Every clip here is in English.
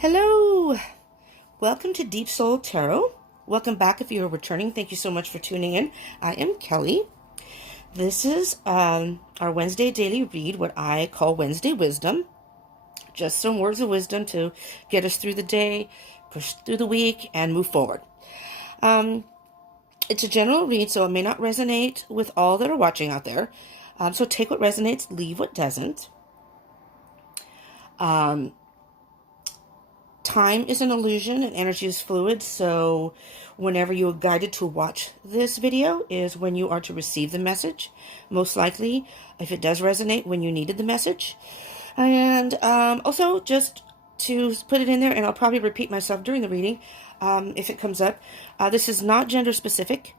Hello! Welcome to Deep Soul Tarot. Welcome back if you are returning. Thank you so much for tuning in. I am Kelly. This is our Wednesday daily read, what I call Wednesday Wisdom. Just some words of wisdom to get us through the day, push through the week, and move forward. It's a general read, so it may not resonate with all that are watching out there. So take what resonates, leave what doesn't. Time is an illusion and energy is fluid, so whenever you are guided to watch this video is when you are to receive the message. Most likely, if it does resonate, when you needed the message. And also, just to put it in there, and I'll probably repeat myself during the reading if it comes up, this is not gender specific.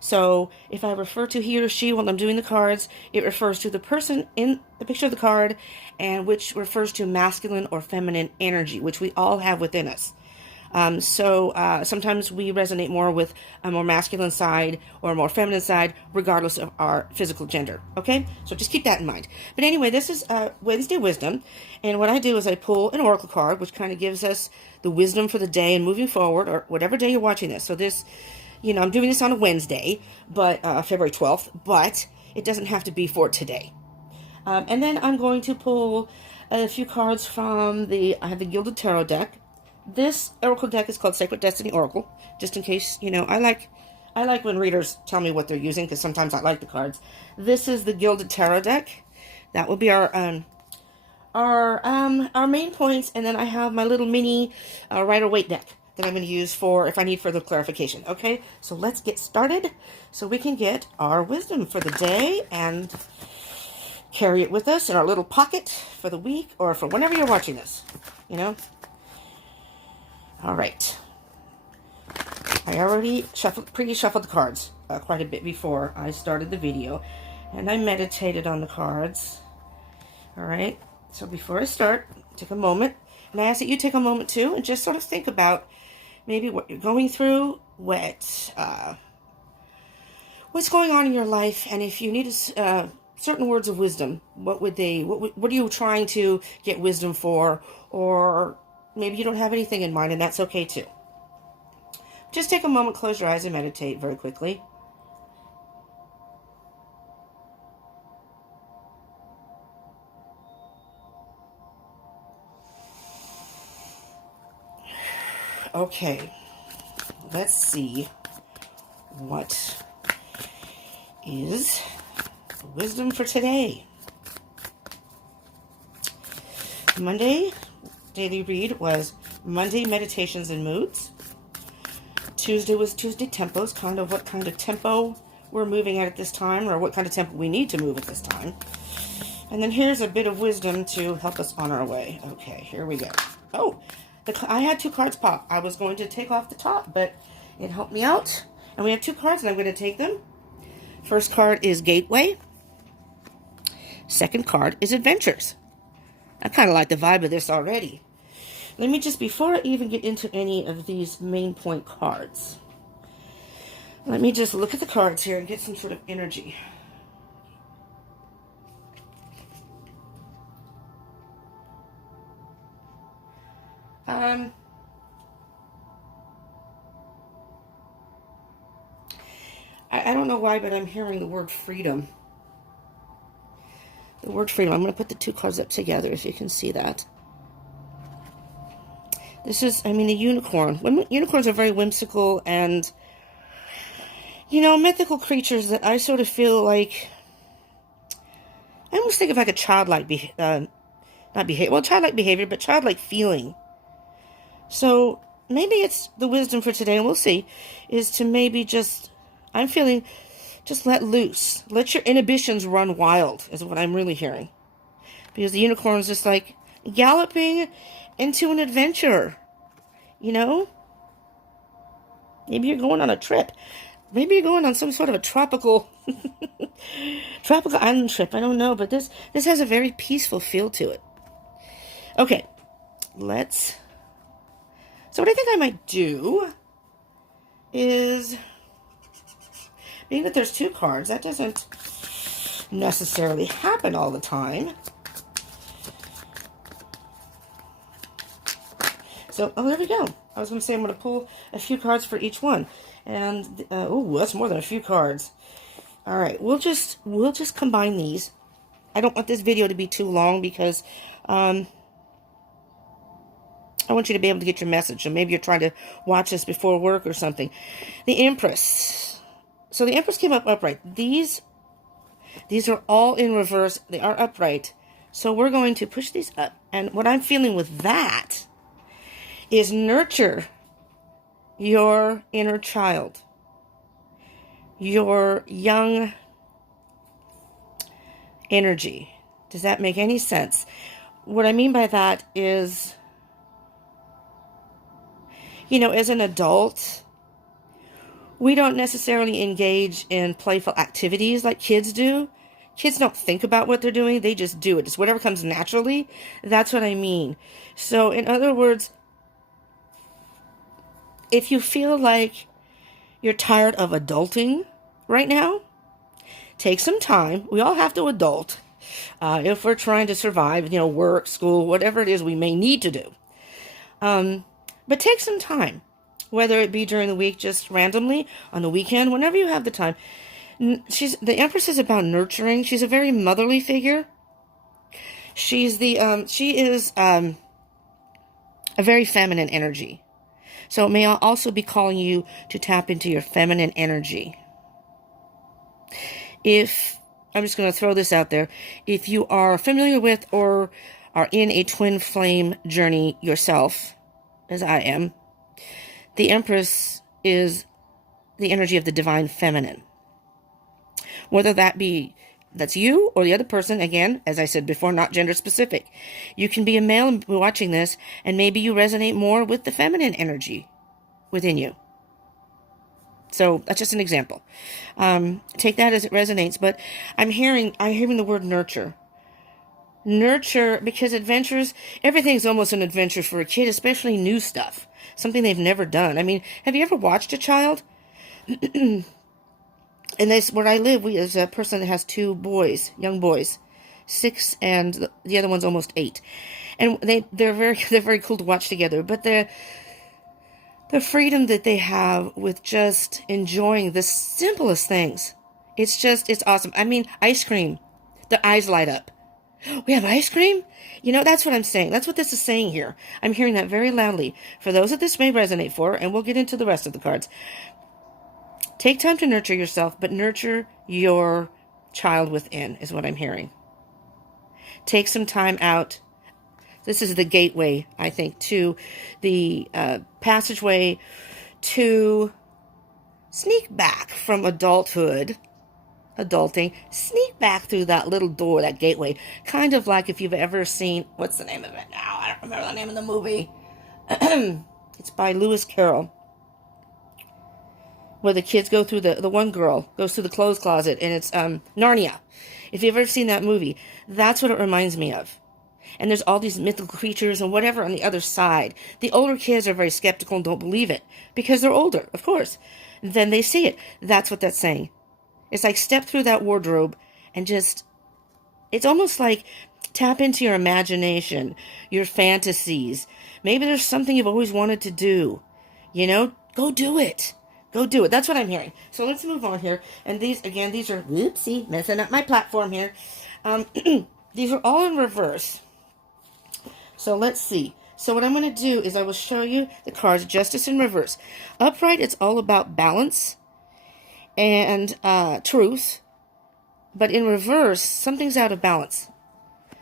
So if I refer to he or she while I'm doing the cards, it refers to the person in the picture of the card, and which refers to masculine or feminine energy, which we all have within us. Sometimes we resonate more with a more masculine side or a more feminine side, regardless of our physical gender. Okay? So just keep that in mind. But anyway, this is Wednesday Wisdom. And what I do is I pull an oracle card, which kind of gives us the wisdom for the day and moving forward, or whatever day you're watching this. So this, I'm doing this on a Wednesday, but February 12th, but it doesn't have to be for today. And then I'm going to pull a few cards from I have the Gilded Tarot deck. This oracle deck is called Sacred Destiny Oracle, just in case, I like when readers tell me what they're using, because sometimes I like the cards. This is the Gilded Tarot deck. That will be our main points, and then I have my little mini Rider-Waite deck that I'm going to use for if I need further clarification. Okay, so let's get started so we can get our wisdom for the day and carry it with us in our little pocket for the week or for whenever you're watching this, All right. I already pre-shuffled the cards quite a bit before I started the video, and I meditated on the cards. All right, so before I start, take a moment, and I ask that you take a moment too and just sort of think about maybe what you're going through, what's going on in your life, and if you need certain words of wisdom, what are you trying to get wisdom for? Or maybe you don't have anything in mind, and that's okay too. Just take a moment, close your eyes, and meditate very quickly. Okay, let's see what is wisdom for today. Monday daily read was Monday Meditations and Moods. Tuesday was Tuesday Tempos, kind of what kind of tempo we're moving at this time, or what kind of tempo we need to move at this time. And then here's a bit of wisdom to help us on our way. Okay, here we go. Oh, I had two cards pop. I was going to take off the top, but it helped me out. And we have two cards, and I'm going to take them. First card is Gateway. Second card is Adventures. I kind of like the vibe of this already. Let me just, before I even get into any of these main point cards, let me just look at the cards here and get some sort of energy. I don't know why, but I'm hearing the word freedom. The word freedom. I'm going to put the two cards up together if you can see that. This is, the unicorn. Unicorns are very whimsical and, mythical creatures that I sort of feel like, I almost think of like a childlike, childlike behavior, but childlike feeling. So maybe it's the wisdom for today, and we'll see, is to maybe just let loose. Let your inhibitions run wild, is what I'm really hearing. Because the unicorn is just like galloping into an adventure, Maybe you're going on a trip. Maybe you're going on some sort of a tropical island trip. I don't know, but this has a very peaceful feel to it. Okay, so what I think I might do is, being that there's two cards, that doesn't necessarily happen all the time. So, oh, there we go. I was going to say I'm going to pull a few cards for each one. And, oh, that's more than a few cards. All right, we'll just combine these. I don't want this video to be too long because I want you to be able to get your message. So maybe you're trying to watch this before work or something. The Empress. So the Empress came up upright. These are all in reverse. They are upright. So we're going to push these up. And what I'm feeling with that is nurture your inner child, your young energy. Does that make any sense? What I mean by that is, you know, as an adult, we don't necessarily engage in playful activities like kids do. Kids don't think about what they're doing. They just do it. It's whatever comes naturally. That's what I mean. So, in other words, if you feel like you're tired of adulting right now, take some time. We all have to adult if we're trying to survive, you know, work, school, whatever it is we may need to do. But take some time, whether it be during the week, just randomly, on the weekend, whenever you have the time. The Empress is about nurturing. She's a very motherly figure. She is a very feminine energy. So it may also be calling you to tap into your feminine energy. I'm just going to throw this out there, if you are familiar with or are in a twin flame journey yourself, as I am, the Empress is the energy of the divine feminine. Whether that's you or the other person, again, as I said before, not gender specific. You can be a male and be watching this, and maybe you resonate more with the feminine energy within you. So that's just an example. Take that as it resonates. But I'm hearing the word nurture. Nurture, because adventures, everything's almost an adventure for a kid, especially new stuff. Something they've never done. I mean, have you ever watched a child? And where I live, there's a person that has two boys, young boys, 6, and the other one's almost 8. And they're very cool to watch together. But the freedom that they have with just enjoying the simplest things, it's awesome. I mean, ice cream, their eyes light up. We have ice cream? You know, that's what I'm saying. That's what this is saying here. I'm hearing that very loudly. For those that this may resonate for, and we'll get into the rest of the cards, take time to nurture yourself, but nurture your child within, is what I'm hearing. Take some time out. This is the gateway, I think, to the passageway to sneak back from adulting, sneak back through that little door, that gateway. Kind of like if you've ever seen, what's the name of it now? I don't remember the name of the movie. It's by Lewis Carroll, where the kids go through the one girl goes through the clothes closet, and it's Narnia. If you've ever seen that movie, that's what it reminds me of. And there's all these mythical creatures and whatever on the other side. The older kids are very skeptical and don't believe it because they're older, of course. Then they see it. That's what that's saying. It's like step through that wardrobe and just, it's almost like tap into your imagination, your fantasies. Maybe there's something you've always wanted to do. You know, go do it. Go do it. That's what I'm hearing. So let's move on here. And these are, whoopsie, messing up my platform here. These are all in reverse. So let's see. So what I'm going to do is I will show you the cards, Justice in reverse. Upright, it's all about balance and truth. But in reverse, something's out of balance.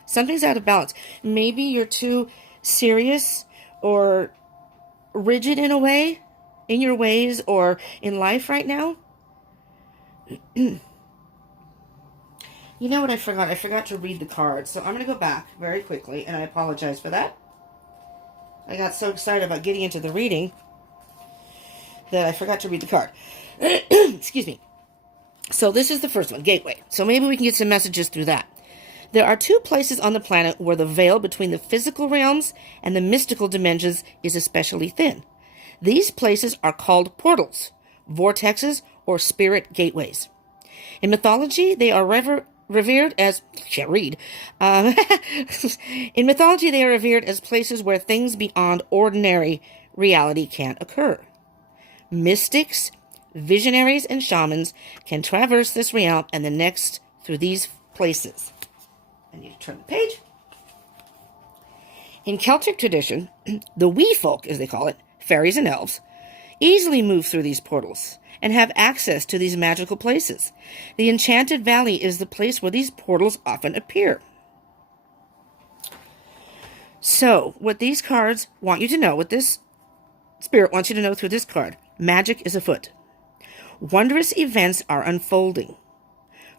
Something's out of balance. Maybe you're too serious or rigid in a way, in your ways or in life right now. You know what I forgot? I forgot to read the cards. So I'm going to go back very quickly, and I apologize for that. I got so excited about getting into the reading that I forgot to read the card. Excuse me. So this is the first one, Gateway. So maybe we can get some messages through that. There are 2 places on the planet where the veil between the physical realms and the mystical dimensions is especially thin. These places are called portals, vortexes, or spirit gateways. In mythology, they are revered as, can't read, in mythology they are revered as places where things beyond ordinary reality can occur. Mystics, visionaries, and shamans can traverse this realm and the next through these places. I need to turn the page. In Celtic tradition, the wee folk, as they call it, fairies and elves, easily move through these portals and have access to these magical places. The Enchanted Valley is the place where these portals often appear. So, what these cards want you to know, what this spirit wants you to know through this card, magic is afoot. Wondrous events are unfolding.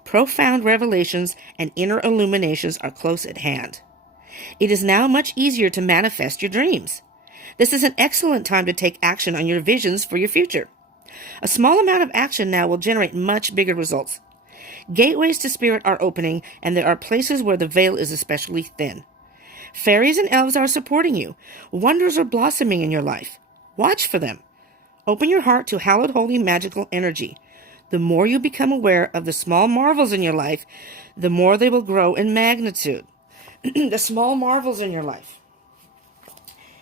Profound revelations and inner illuminations are close at hand. It is now much easier to manifest your dreams. This is an excellent time to take action on your visions for your future. A small amount of action now will generate much bigger results. Gateways to spirit are opening, and there are places where the veil is especially thin. Fairies and elves are supporting you. Wonders are blossoming in your life. Watch for them. Open your heart to hallowed, holy, magical energy. The more you become aware of the small marvels in your life, the more they will grow in magnitude. The small marvels in your life.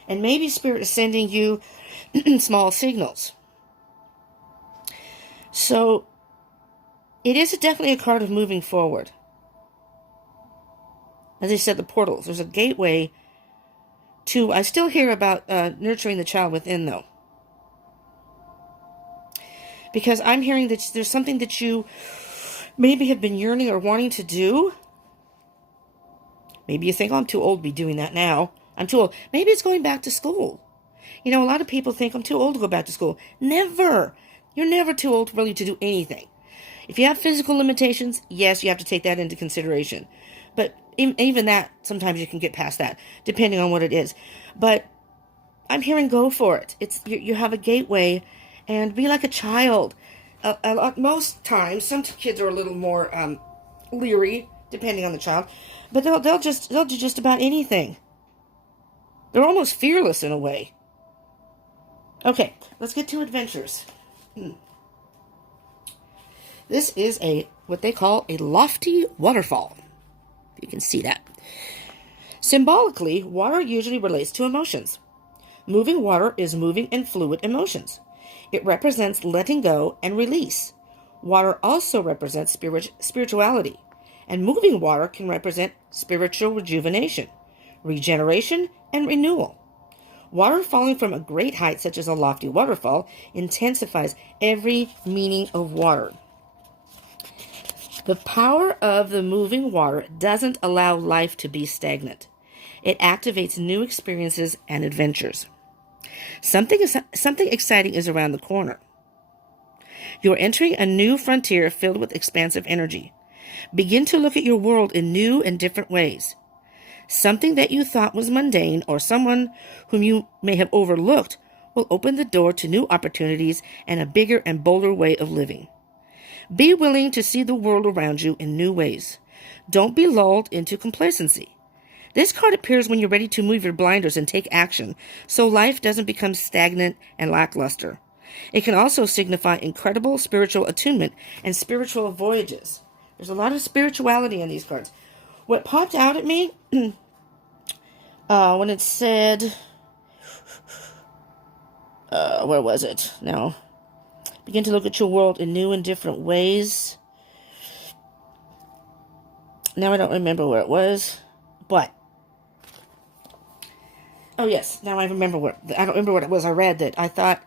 And maybe Spirit is sending you small signals. So, it is definitely a card of moving forward. As I said, the portals. There's a gateway to... I still hear about nurturing the child within, though. Because I'm hearing that there's something that you maybe have been yearning or wanting to do. Maybe you think, oh, I'm too old to be doing that now. I'm too old. Maybe it's going back to school. You know, a lot of people think I'm too old to go back to school. Never. You're never too old really to do anything. If you have physical limitations, yes, you have to take that into consideration. But even that, sometimes you can get past that, depending on what it is. But I'm hearing go for it. You have a gateway, and be like a child. Most times, some kids are a little more leery, depending on the child. But they'll do just about anything. They're almost fearless in a way. Okay, let's get to adventures. This is what they call a lofty waterfall. You can see that. Symbolically, water usually relates to emotions. Moving water is moving and fluid emotions. It represents letting go and release. Water also represents spirituality. And moving water can represent spiritual rejuvenation, regeneration, and renewal. Water falling from a great height, such as a lofty waterfall, intensifies every meaning of water. The power of the moving water doesn't allow life to be stagnant. It activates new experiences and adventures. Something exciting is around the corner. You're entering a new frontier filled with expansive energy. Begin to look at your world in new and different ways. Something that you thought was mundane or someone whom you may have overlooked will open the door to new opportunities and a bigger and bolder way of living. Be willing to see the world around you in new ways. Don't be lulled into complacency. This card appears when you're ready to move your blinders and take action, so life doesn't become stagnant and lackluster. It can also signify incredible spiritual attunement and spiritual voyages. There's a lot of spirituality in these cards. What popped out at me when it said, where was it? Now, begin to look at your world in new and different ways. Now I don't remember where it was, but oh yes, now I remember I don't remember what it was I read that I thought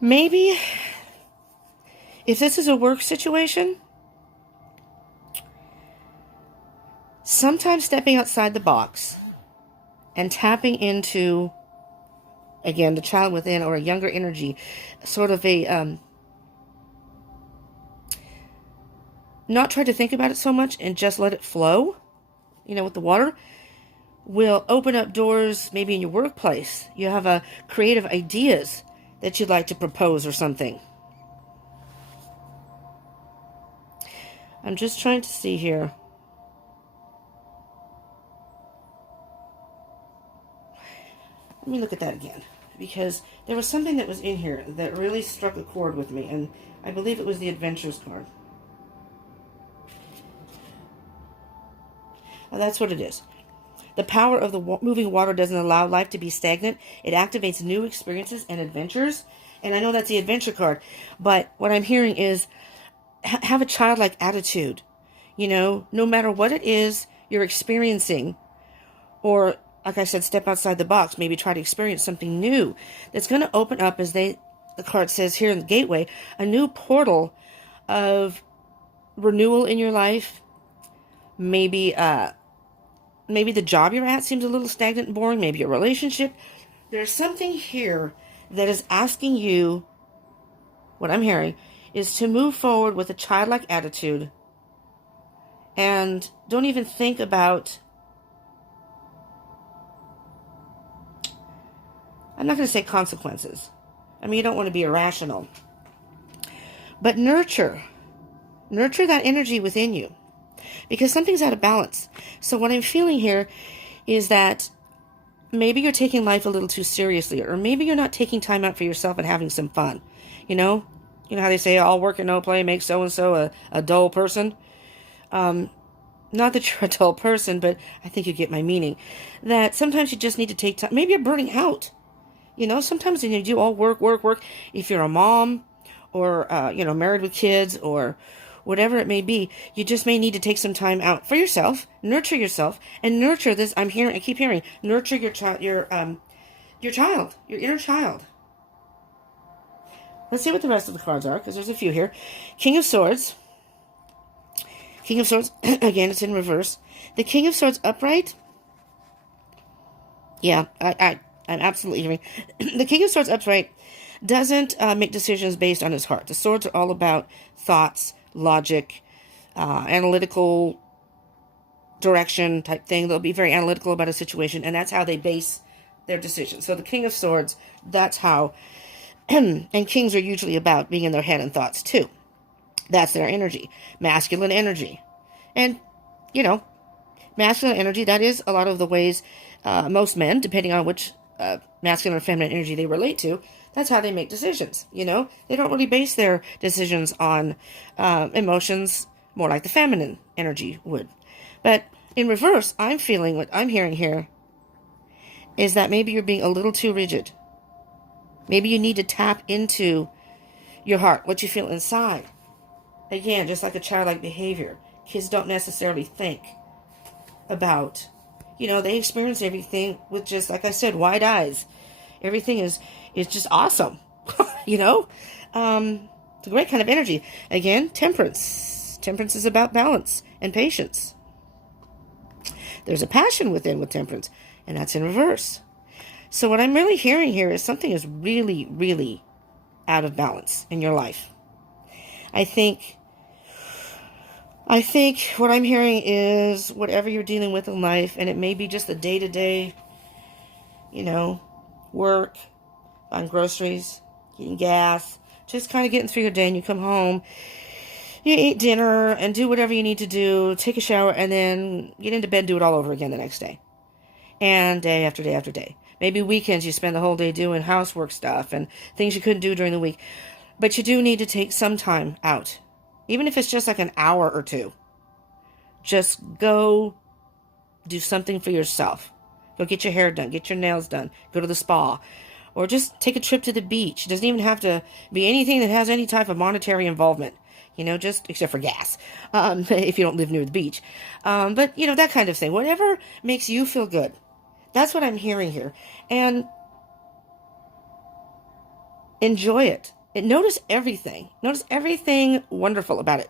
maybe if this is a work situation, sometimes stepping outside the box and tapping into, again, the child within or a younger energy, sort of a, not try to think about it so much and just let it flow, with the water, will open up doors maybe in your workplace. You have creative ideas that you'd like to propose or something. I'm just trying to see here. Let me look at that again, because there was something that was in here that really struck a chord with me, and I believe it was the Adventures card. That's what it is. The power of the moving water doesn't allow life to be stagnant. It activates new experiences and adventures. And I know that's the adventure card. But what I'm hearing is have a childlike attitude. No matter what it is you're experiencing, or like I said, step outside the box, maybe try to experience something new that's going to open up, as the card says here in the gateway, a new portal of renewal in your life. Maybe the job you're at seems a little stagnant and boring. Maybe your relationship. There's something here that is asking you, what I'm hearing, is to move forward with a childlike attitude. And don't even think about, I'm not going to say consequences. I mean, you don't want to be irrational. But nurture that energy within you. Because something's out of balance. So what I'm feeling here is that maybe you're taking life a little too seriously, or maybe you're not taking time out for yourself and having some fun. You know how they say all work and no play makes so-and-so a dull person? Not that you're a dull person, but I think you get my meaning. That sometimes you just need to take time. Maybe you're burning out. Sometimes when you do all work. If you're a mom or, married with kids or whatever it may be, you just may need to take some time out for yourself, nurture yourself, and nurture this. I keep hearing, nurture your child, your inner child. Let's see what the rest of the cards are, because there's a few here. King of Swords, again, it's in reverse. The King of Swords upright, yeah, I'm absolutely hearing. The King of Swords upright doesn't make decisions based on his heart. The swords are all about thoughts, logic, analytical direction type thing. They'll be very analytical about a situation, and that's how they base their decisions. So the King of Swords, that's how, and kings are usually about being in their head and thoughts too. That's their energy, masculine energy. And, masculine energy, that is a lot of the ways most men, depending on which masculine or feminine energy they relate to, that's how they make decisions. They don't really base their decisions on emotions, more like the feminine energy would. But in reverse, I'm feeling, what I'm hearing here is that maybe you're being a little too rigid. Maybe you need to tap into your heart, what you feel inside. Again, just like a childlike behavior. Kids don't necessarily think about, they experience everything with just, like I said, wide eyes. Everything is just awesome. It's a great kind of energy. Again, temperance. Temperance is about balance and patience. There's a passion within with temperance, and that's in reverse. So what I'm really hearing here is something is really, really out of balance in your life. I think what I'm hearing is whatever you're dealing with in life, and it may be just the day-to-day, work, buying groceries, getting gas, just kind of getting through your day, and you come home, you eat dinner, and do whatever you need to do, take a shower, and then get into bed and do it all over again the next day. And day after day after day. Maybe weekends you spend the whole day doing housework stuff and things you couldn't do during the week. But you do need to take some time out. Even if it's just like an hour or two. Just go do something for yourself. Go get your hair done, get your nails done, go to the spa. Or just take a trip to the beach. It doesn't even have to be anything that has any type of monetary involvement. Just except for gas, if you don't live near the beach. But, that kind of thing. Whatever makes you feel good. That's what I'm hearing here. And enjoy it. Notice everything. Notice everything wonderful about it.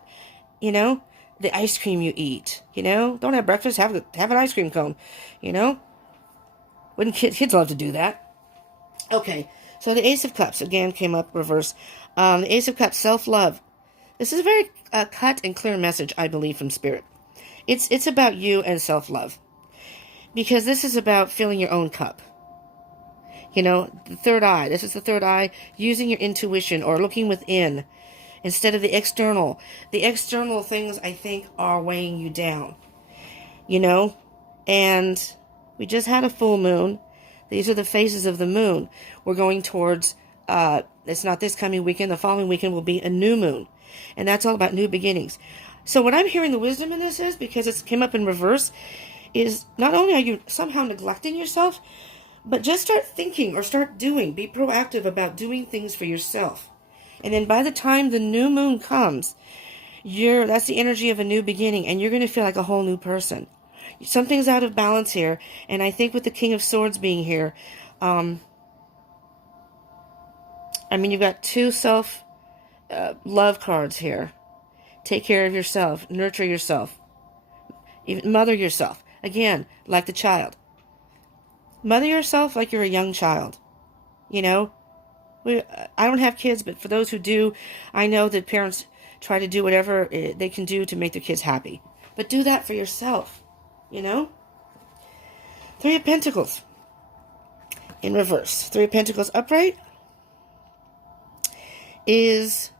The ice cream you eat. Don't have breakfast, have an ice cream cone. Wouldn't kids love to do that? Okay, so the Ace of Cups, again, came up reverse. The Ace of Cups, self-love. This is a very cut and clear message, I believe, from Spirit. It's about you and self-love. Because this is about filling your own cup. The third eye. This is the third eye, using your intuition or looking within instead of the external. The external things, I think, are weighing you down. And we just had a full moon. These are the phases of the moon. We're going towards, it's not this coming weekend. The following weekend will be a new moon. And that's all about new beginnings. So what I'm hearing the wisdom in this is, because it came up in reverse, is not only are you somehow neglecting yourself, but just start thinking or start doing. Be proactive about doing things for yourself. And then by the time the new moon comes, that's the energy of a new beginning, and you're going to feel like a whole new person. Something's out of balance here, and I think with the King of Swords being here, you've got two self-love cards here. Take care of yourself. Nurture yourself. Even mother yourself. Again, like the child. Mother yourself like you're a young child. You know? I don't have kids, but for those who do, I know that parents try to do whatever they can do to make their kids happy. But do that for yourself. You know? Three of Pentacles. In reverse. Three of Pentacles upright is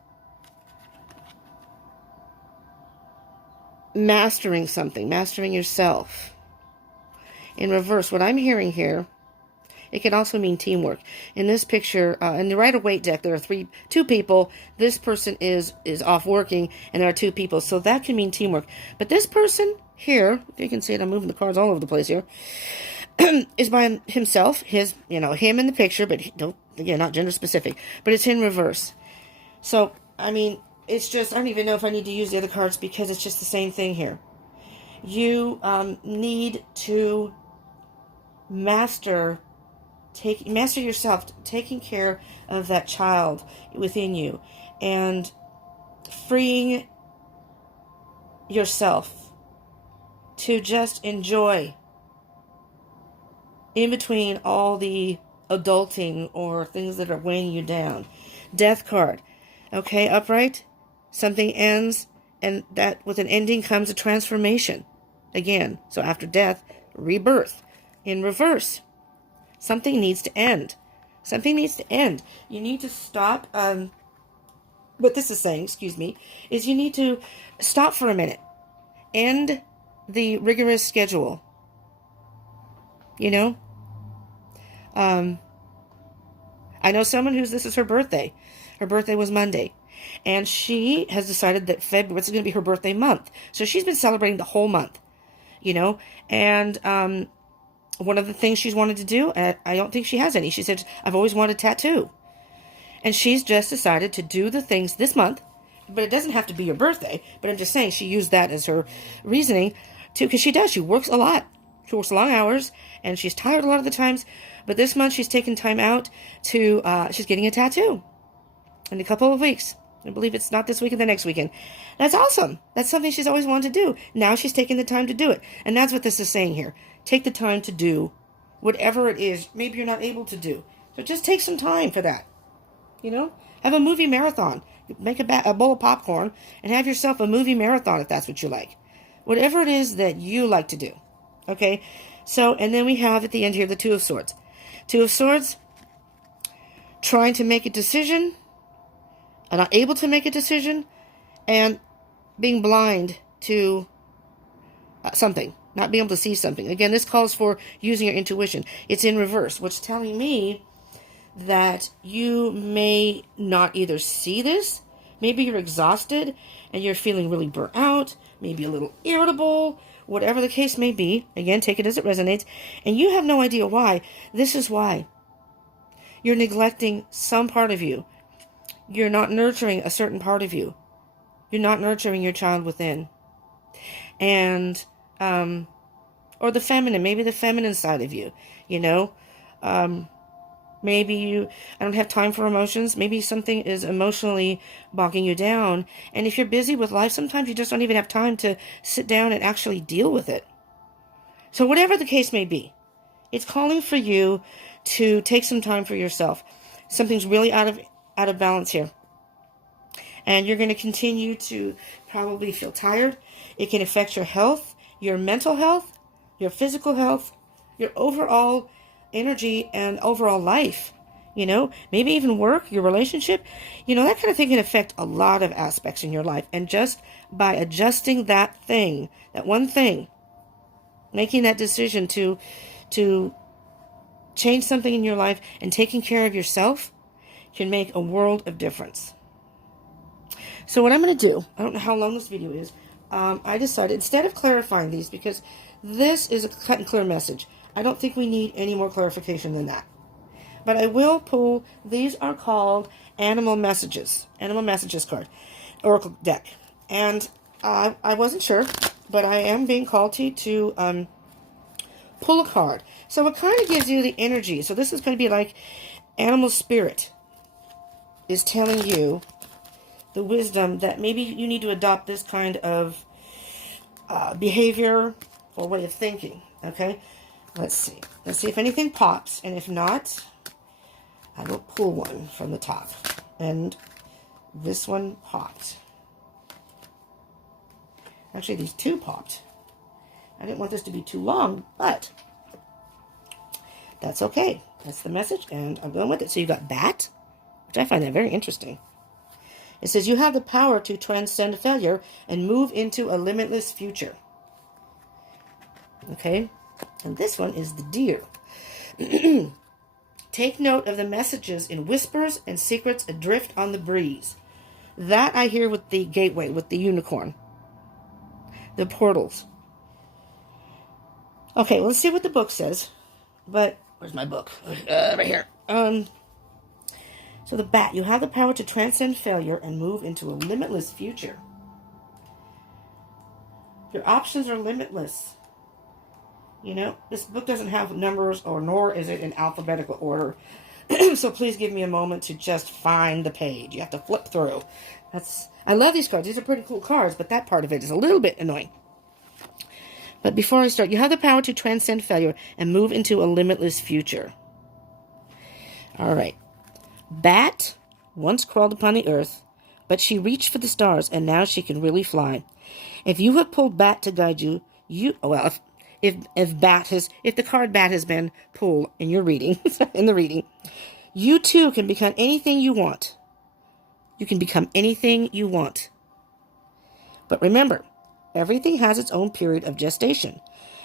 mastering something, mastering yourself. In reverse, what I'm hearing here, it can also mean teamwork. In this picture, in the Rider-Waite deck, there are two people. This person is off working, and there are two people. So that can mean teamwork. But this person here, if you can see it, I'm moving the cards all over the place here, is by himself. Him in the picture, but not gender specific. But it's in reverse. So, it's just, I don't even know if I need to use the other cards because it's just the same thing here. You need to master yourself, taking care of that child within you, and freeing yourself to just enjoy in between all the adulting or things that are weighing you down. Death card. Okay, upright. Something ends, and that with an ending comes a transformation. Again, so after death, rebirth. In reverse, something needs to end. Something needs to end. You need to stop. What this is saying, is you need to stop for a minute. End the rigorous schedule. You know? I know someone this is her birthday. Her birthday was Monday. And she has decided that February is going to be her birthday month. So she's been celebrating the whole month, And one of the things she's wanted to do, I don't think she has any. She said, I've always wanted a tattoo. And she's just decided to do the things this month. But it doesn't have to be your birthday. But I'm just saying she used that as her reasoning because she does. She works a lot. She works long hours. And she's tired a lot of the times. But this month she's taken time out she's getting a tattoo in a couple of weeks. I believe it's not this weekend, the next weekend. That's awesome. That's something she's always wanted to do. Now she's taking the time to do it. And that's what this is saying here. Take the time to do whatever it is maybe you're not able to do. So just take some time for that. Have a movie marathon. Make a bowl of popcorn and have yourself a movie marathon if that's what you like. Whatever it is that you like to do. Okay? So, and then we have at the end here the Two of Swords. Two of Swords, trying to make a decision, and not able to make a decision, and being blind to something, not being able to see something. Again, this calls for using your intuition. It's in reverse, which is telling me that you may not either see this, maybe you're exhausted, and you're feeling really burnt out, maybe a little irritable, whatever the case may be. Again, take it as it resonates, and you have no idea why. This is why. You're neglecting some part of you. You're not nurturing a certain part of you. You're not nurturing your child within. And, or the feminine, maybe the feminine side of you, maybe I don't have time for emotions. Maybe something is emotionally bogging you down. And if you're busy with life, sometimes you just don't even have time to sit down and actually deal with it. So whatever the case may be, it's calling for you to take some time for yourself. Something's really out of balance here. And you're going to continue to probably feel tired. It can affect your health, your mental health, your physical health, your overall energy and overall life. Maybe even work, your relationship. That kind of thing can affect a lot of aspects in your life. And just by adjusting that one thing, making that decision to change something in your life and taking care of yourself can make a world of difference. So what I'm going to do, I don't know how long this video is, I decided instead of clarifying these, because This is a cut and clear message. I don't think we need any more clarification than that. But I will pull, these are called Animal Messages card, Oracle deck. And I wasn't sure, but I am being called to pull a card. So it kind of gives you the energy. So this is going to be like animal spirit is telling you the wisdom that maybe you need to adopt this kind of behavior or way of thinking. Okay, let's see. Let's see if anything pops, and if not, I will pull one from the top. And this one popped. Actually, these two popped. I didn't want this to be too long, but that's okay. That's the message, and I'm going with it. So you got bat, which I find that very interesting. It says you have the power to transcend failure and move into a limitless future. Okay, and this one is the deer. Take note of the messages in whispers and secrets adrift on the breeze. That I hear with the gateway, with the unicorn. The portals. Okay, well, let's see what the book says. But, where's my book? Right here. So the bat, you have the power to transcend failure and move into a limitless future. Your options are limitless. You know, this book doesn't have numbers, or nor is it in alphabetical order. So please give me a moment to just find the page. You have to flip through. I love these cards. These are pretty cool cards, but that part of it is a little bit annoying. But before I start, you have the power to transcend failure and move into a limitless future. All right. Bat once crawled upon the earth, but she reached for the stars, and now she can really fly. If you have pulled bat to guide you, if the card bat has been pulled in your reading, you too can become anything you want. You can become anything you want. But remember, everything has its own period of gestation.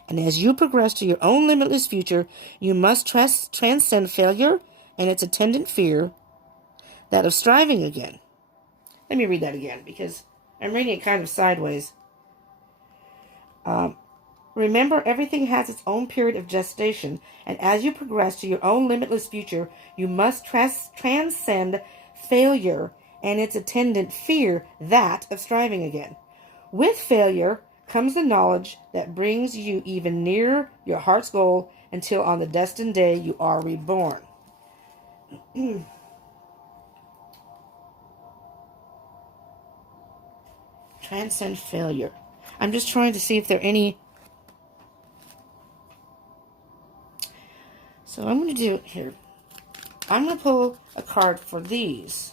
And as you progress to your own limitless future, you must transcend failure and its attendant fear, that of striving again. Let me read that again, because I'm reading it kind of sideways. Remember, everything has its own period of gestation, and as you progress to your own limitless future, you must transcend failure and its attendant fear, that of striving again. With failure comes the knowledge that brings you even nearer your heart's goal until on the destined day you are reborn. Transcend failure. I'm just trying to see if there are any. So I'm going to do it here. I'm going to pull a card for these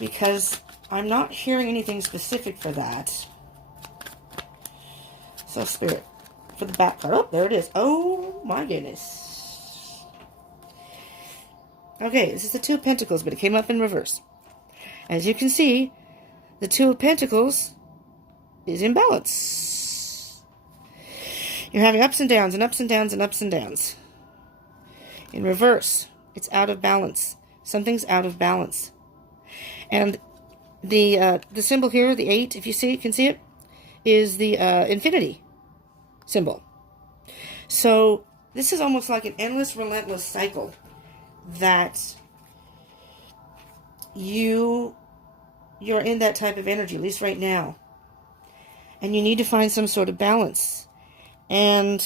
because I'm not hearing anything specific for that. So Spirit, for the back card. Oh, there it is. Oh my goodness. Okay, this is the Two of Pentacles, but it came up in reverse. As you can see, the Two of Pentacles is in balance. You're having ups and downs and ups and downs and ups and downs. In reverse, it's out of balance. Something's out of balance. And the symbol here, the 8, if you can see it, is the infinity symbol. So this is almost like an endless, relentless cycle that you're in that type of energy, at least right now. And you need to find some sort of balance. And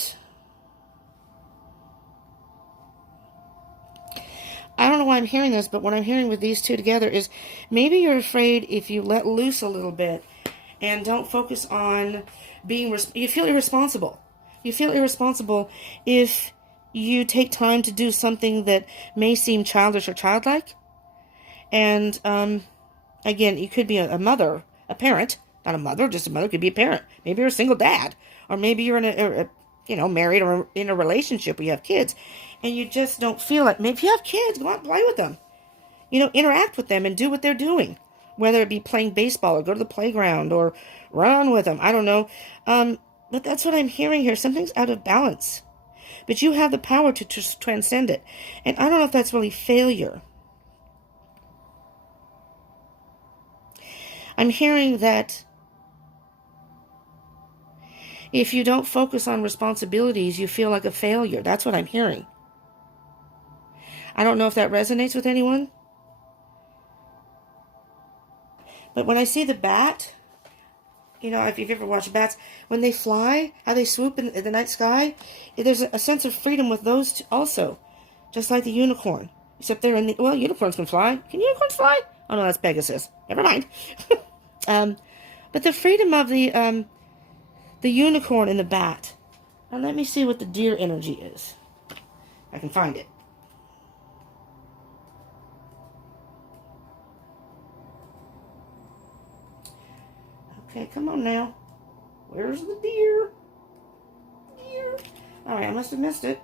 I don't know why I'm hearing this, but what I'm hearing with these two together is maybe you're afraid if you let loose a little bit and don't focus on being, you feel irresponsible. You feel irresponsible if you take time to do something that may seem childish or childlike. And, again, you could be a mother, a parent, not a mother, just a mother, could be a parent. Maybe you're a single dad, or maybe you're in married or in a relationship where you have kids, and you just don't feel like, maybe if you have kids, go out and play with them. Interact with them and do what they're doing, whether it be playing baseball or go to the playground or run with them. I don't know. But that's what I'm hearing here. Something's out of balance. But you have the power to transcend it. And I don't know if that's really failure. I'm hearing that If you don't focus on responsibilities, you feel like a failure. That's what I'm hearing. I don't know if that resonates with anyone. But when I see the bat, you know, if you've ever watched bats, when they fly, how they swoop in the night sky, there's a sense of freedom with those also. Just like the unicorn. Except they're in the, well, unicorns can fly. Can unicorns fly? Oh no, that's Pegasus. Never mind. But the freedom of the unicorn and the bat. Now let me see what the deer energy is. I can find it. Okay, come on now. Where's the deer? Deer. Alright, I must have missed it.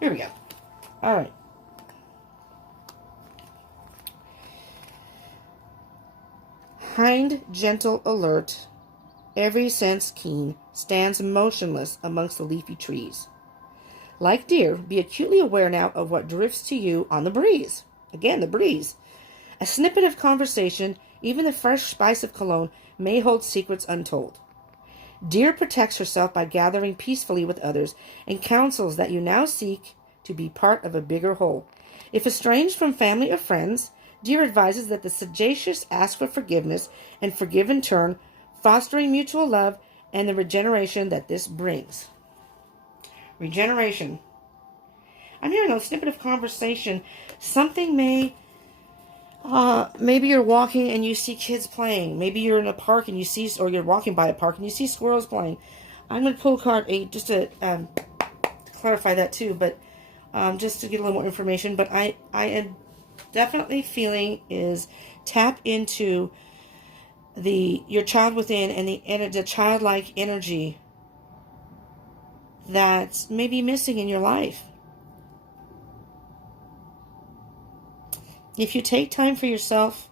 Here we go. Alright. Kind, gentle, alert, every sense keen, stands motionless amongst the leafy trees. Like deer, be acutely aware now of what drifts to you on the breeze. Again, the breeze. A snippet of conversation, even the fresh spice of cologne, may hold secrets untold. Deer protects herself by gathering peacefully with others and counsels that you now seek to be part of a bigger whole. If estranged from family or friends, Deer advises that the sagacious ask for forgiveness and forgive in turn, fostering mutual love and the regeneration that this brings. Regeneration. I'm hearing a snippet of conversation. Something may... maybe you're walking and you see kids playing. Maybe you're in a park and you see, or you're walking by a park and you see squirrels playing. I'm going to pull a card just to clarify that too, but just to get a little more information. But I am definitely feeling is tap into your child within and the childlike energy that's maybe missing in your life. If you take time for yourself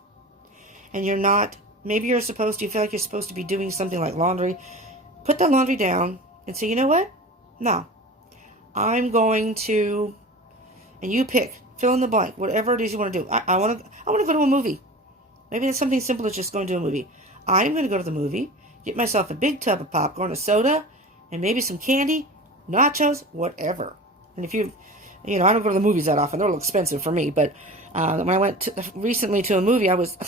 and you're not, maybe you feel like you're supposed to be doing something like laundry, put the laundry down and say, you know what? No. I'm going to, and you pick, fill in the blank, whatever it is you want to do. I want to go to a movie. Maybe it's something simple as just going to a movie. I'm going to go to the movie, get myself a big tub of popcorn, a soda, and maybe some candy, nachos, whatever. And if I don't go to the movies that often. They're a little expensive for me, but when I went recently to a movie, I was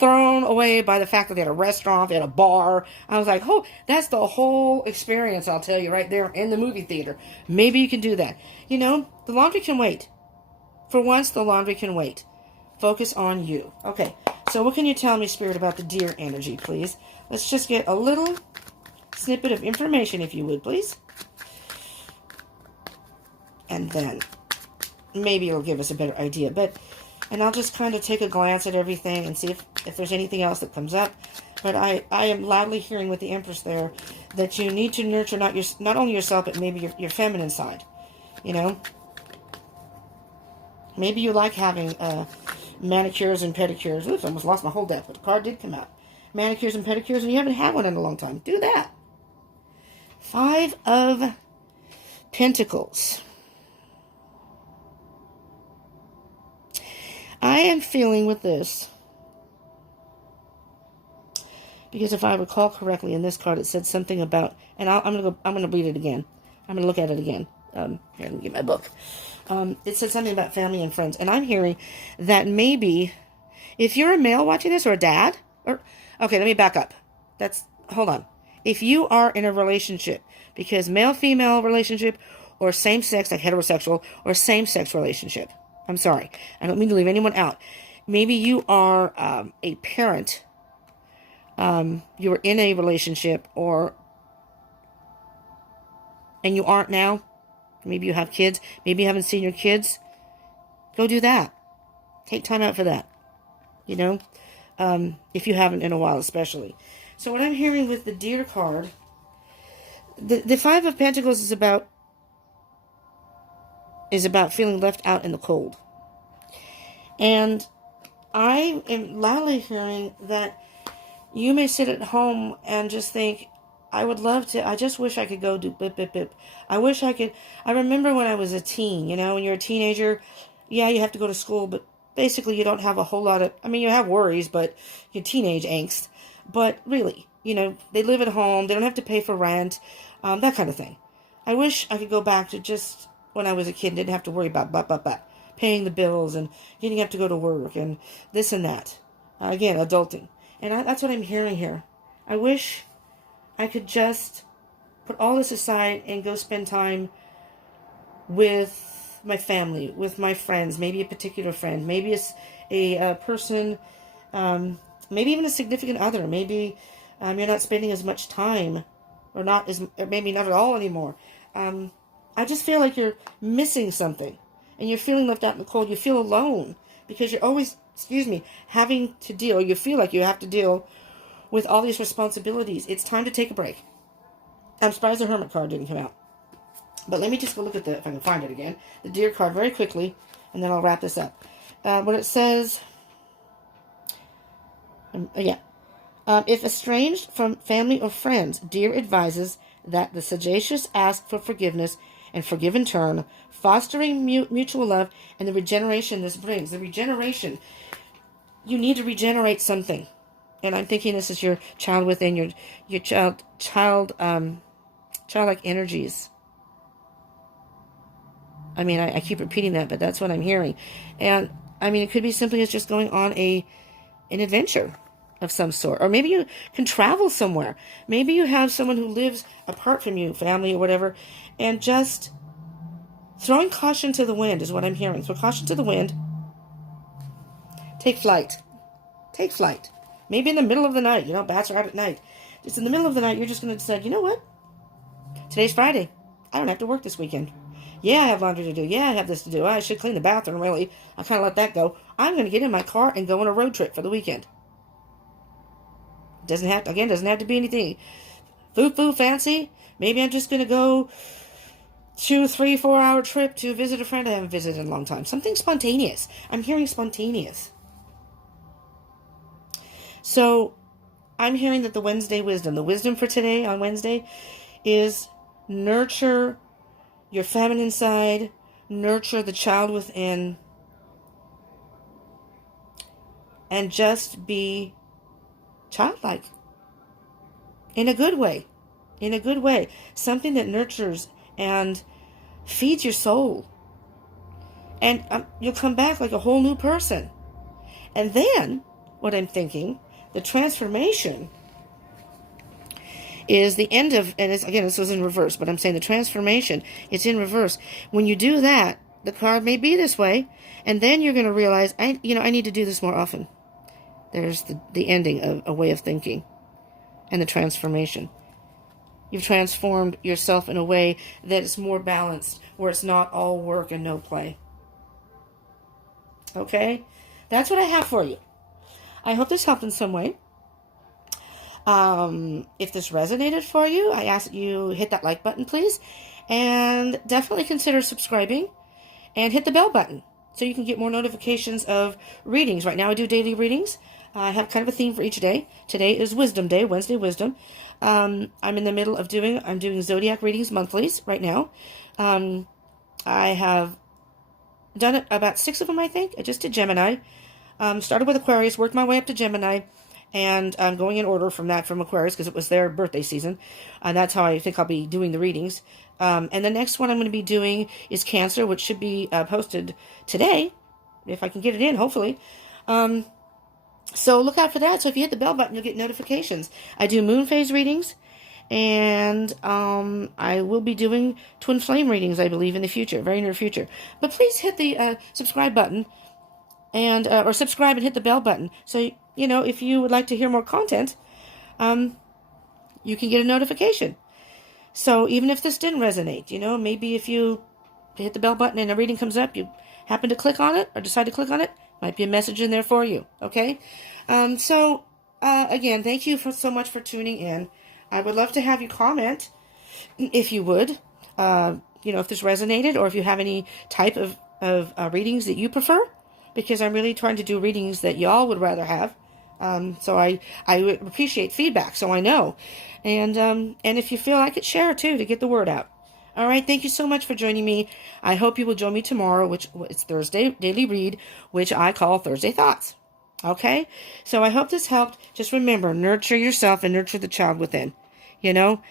thrown away by the fact that they had a restaurant, they had a bar. I was like, oh, that's the whole experience, I'll tell you, right there in the movie theater. Maybe you can do that. The laundry can wait. For once, the laundry can wait. Focus on you. Okay, so what can you tell me, Spirit, about the deer energy, please? Let's just get a little snippet of information, if you would, please. And then maybe it'll give us a better idea. And I'll just kind of take a glance at everything and see if there's anything else that comes up. But I am loudly hearing with the Empress there that you need to nurture not only yourself, but maybe your feminine side. Maybe you like having manicures and pedicures. Oops, I almost lost my whole deck, but the card did come out. Manicures and pedicures, and you haven't had one in a long time. Do that. 5 of Pentacles. I am feeling with this, because if I recall correctly in this card, it said something about, and I'm gonna read it again. I'm gonna look at it again. Here, let me get my book. It said something about family and friends, and I'm hearing that maybe if you're a male watching this, or a dad, okay, let me back up. Hold on. If you are in a relationship, because male-female relationship, or same-sex, like heterosexual, or same-sex relationship. I'm sorry. I don't mean to leave anyone out. Maybe you are a parent. You're in a relationship, and you aren't now. Maybe you have kids. Maybe you haven't seen your kids. Go do that. Take time out for that. If you haven't in a while, especially. So what I'm hearing with the Deer card, the 5 of Pentacles is about feeling left out in the cold. And I am loudly hearing that you may sit at home and just think, I just wish I could go do bip, bip, bip. I wish I could. I remember when I was a teen, when you're a teenager, yeah, you have to go to school, but basically you don't have a whole lot of, you have worries, but your teenage angst. But really, they live at home. They don't have to pay for rent, that kind of thing. I wish I could go back to just when I was a kid and didn't have to worry about paying the bills and getting up to go to work and this and that. Again, adulting. And that's what I'm hearing here. I wish I could just put all this aside and go spend time with my family, with my friends, maybe a particular friend, maybe a person, maybe even a significant other. Maybe you're not spending as much time, or maybe not at all anymore. I just feel like you're missing something, and you're feeling left out in the cold. You feel alone because you're always, having to deal. You feel like you have to deal with all these responsibilities. It's time to take a break. I'm surprised the Hermit card didn't come out. But let me just go look at if I can find it again, the Deer card very quickly, and then I'll wrap this up. What it says, if estranged from family or friends, Deer advises that the sagacious ask for forgiveness and forgive in turn, fostering mutual love and the regeneration this brings. The regeneration, you need to regenerate something. And I'm thinking this is your child within, your childlike energies. I mean, I keep repeating that, but that's what I'm hearing. And, I mean, it could be simply as just going on an adventure of some sort. Or maybe you can travel somewhere. Maybe you have someone who lives apart from you, family or whatever, and just throwing caution to the wind is what I'm hearing. Throw caution to the wind. Take flight. Take flight. Maybe in the middle of the night. Bats are out at night. Just in the middle of the night, you're just going to decide, you know what? Today's Friday. I don't have to work this weekend. Yeah, I have laundry to do. Yeah, I have this to do. I should clean the bathroom, really. I'll kind of let that go. I'm going to get in my car and go on a road trip for the weekend. Doesn't have to be anything foo fancy. Maybe I'm just going to go 2, 3, 4 hour trip to visit a friend I haven't visited in a long time. Something spontaneous. I'm hearing spontaneous. So, I'm hearing that the wisdom for today on Wednesday is nurture your feminine side, nurture the child within, and just be childlike. In a good way. Something that nurtures and feeds your soul. And you'll come back like a whole new person. And then, what I'm thinking, the transformation is the end of, and this was in reverse, but I'm saying the transformation, it's in reverse. When you do that, the card may be this way, and then you're going to realize, I need to do this more often. There's the ending of a way of thinking and the transformation. You've transformed yourself in a way that is more balanced, where it's not all work and no play. Okay? That's what I have for you. I hope this helped in some way. If this resonated for you, I ask that you hit that like button, please. And definitely consider subscribing. And hit the bell button so you can get more notifications of readings. Right now I do daily readings. I have kind of a theme for each day. Today is Wisdom Day, Wednesday Wisdom. I'm in the middle of doing Zodiac readings monthlies right now. I have done it about 6 of them, I think. I just did Gemini. Started with Aquarius, worked my way up to Gemini, and I'm going in order from Aquarius because it was their birthday season. And that's how I think I'll be doing the readings. And the next one I'm going to be doing is Cancer, which should be posted today, if I can get it in, hopefully. So look out for that. So if you hit the bell button, you'll get notifications. I do moon phase readings, and I will be doing twin flame readings, I believe, in the future, very near future. But please hit the subscribe button, and or subscribe and hit the bell button. So, if you would like to hear more content, you can get a notification. So even if this didn't resonate, maybe if you hit the bell button and a reading comes up, you happen to click on it or decide to click on it, might be a message in there for you, okay? Again, thank you so much for tuning in. I would love to have you comment, if you would, if this resonated, or if you have any type of readings that you prefer, because I'm really trying to do readings that y'all would rather have. So I would appreciate feedback, so I know. And if you feel like it, share it too, to get the word out. All right, thank you so much for joining me. I hope you will join me tomorrow, which it's Thursday Daily Read, which I call Thursday Thoughts. Okay? So I hope this helped. Just remember, nurture yourself and nurture the child within. You know?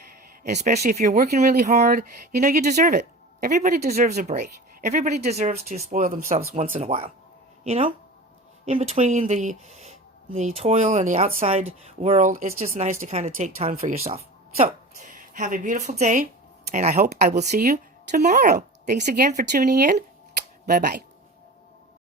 Especially if you're working really hard, you deserve it. Everybody deserves a break. Everybody deserves to spoil themselves once in a while. You know? In between the toil and the outside world, it's just nice to kind of take time for yourself. So, have a beautiful day, and I hope I will see you tomorrow. Thanks again for tuning in. Bye-bye.